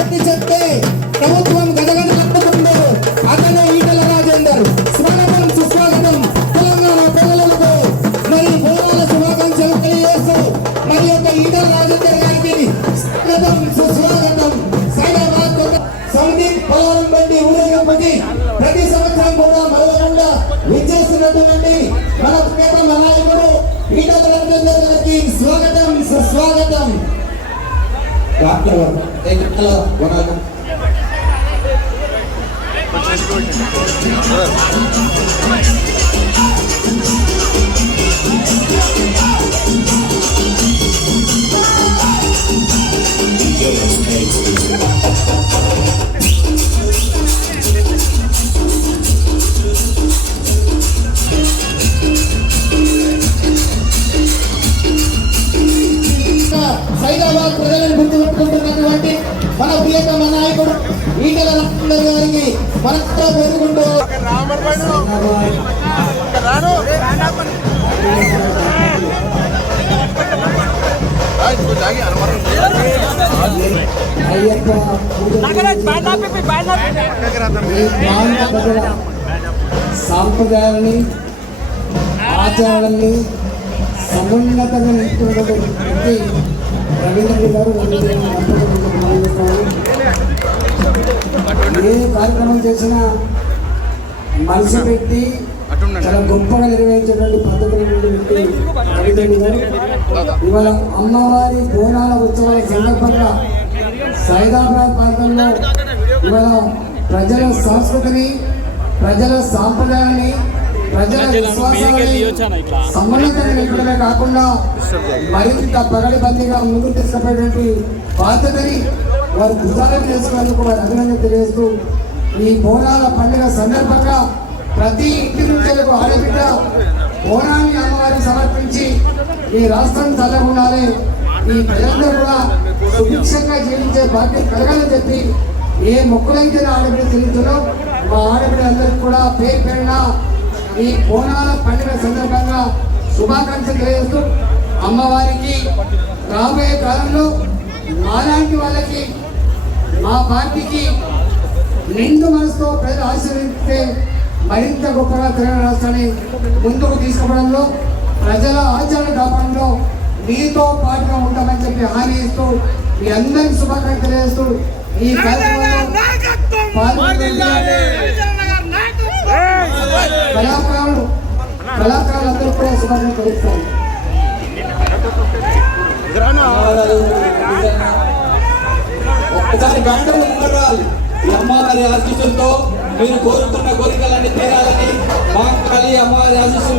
పెట్టి చెప్తే ప్రభుత్వం గదగద కట్టుకుందో అతనే ఈటల రాజేందర్. స్వాగతం సుస్వాగతం తెలంగాణ పిల్లలకు మరి బోనాల శుభాకాంక్షలు తెలియజేస్తూ మరి యొక్క ఈటల రాజేందర్ గారికి స్వాగతం సుస్వాగతం. సైదాబాద్ సందీప్ పవన్ రెడ్డి ఊరేగింపుకి ప్రతి సంవత్సరం కూడా మరవకుండా విచ్చేస్తున్నటువంటి మన ప్రియతమ నాయకుడు ఈటల రాజేందర్ గారికి స్వాగతం సుస్వాగతం. సైదాబాద్ ప్రజలను గుర్తుపెట్టుకుంటున్నటువంటి మన ప్రియతమ నాయకుడు ఈటల రాజేందర్ గారికి మనతో పేర్కొంటూ సాంప్రదాయాలని ఆచారాలని సమున్నతంగా నిలుపుతున్నటువంటి రవీంద్ర గారు ఏ కార్యక్రమం చేసినా మనసు పెట్టి చాలా గొప్పగా నిర్వహించేటువంటి పద్ధతులు ఇవాళ అమ్మవారి బోనాల ఉత్సవాల సందర్భంగా సైదాబాద్ ప్రాంతంలో ఇవాళ ప్రజల సంస్కృతిని, ప్రజల సాంప్రదాయాన్ని, ప్రజల విశ్వాసాలని సమ్మతంగా నిలపడమే కాకుండా మరింత పగడిబందీగా ముందుకు తీసుకుపోయేటువంటి బాధ్యతని వారు భుజాలను చేసుకునేందుకు వారు అభినందన తెలియజేస్తూ ఈ బోనాల పండుగ సందర్భంగా ప్రతి ఇంటి నుంచి ఆడబిడ్డ బోనాన్ని అమ్మవారికి సమర్పించి ఈ రాష్ట్రం చల్లకుండాలి, ఈ ప్రజలందరూ కూడా సుభిక్షంగా జీవించే బాధ్యత కలగాలని చెప్పి ఏ మొక్కులైతే ఆడబిడ్డ చెల్లుతుందో మా ఆడబిడ్డలందరికీ కూడా పేరు పేరున ఈ బోనాల పండుగ సందర్భంగా శుభాకాంక్షలు తెలియజేస్తూ అమ్మవారికి రాబోయే కాలంలో మాలాంటి వాళ్ళకి మా పార్టీకి నిండు మనసుతో ప్రజలు ఆశీర్వదిస్తే మరింత గొప్పగా తెలంగాణ రాష్ట్రాన్ని ముందుకు తీసుకుపోవడంలో, ప్రజల ఆచరణ కాపాడంలో మీతో పాటుగా ఉంటామని చెప్పి హామీ ఇస్తూ మీ అందరికీ శుభాకాంక్షలు తెలియజేస్తూ ఈ కార్యక్రమంలో కళాకారులందరూ కూడా శుభాకాంక్షలు తెలుస్తారు. ఒక్కసారి గంటలు ఉండరాలి. ఈ అమ్మవారి ఆశీస్సులతో మీరు కోరుతున్న కోరికలన్నీ తీరాలని మా అమ్మవారి ఆశీస్సులు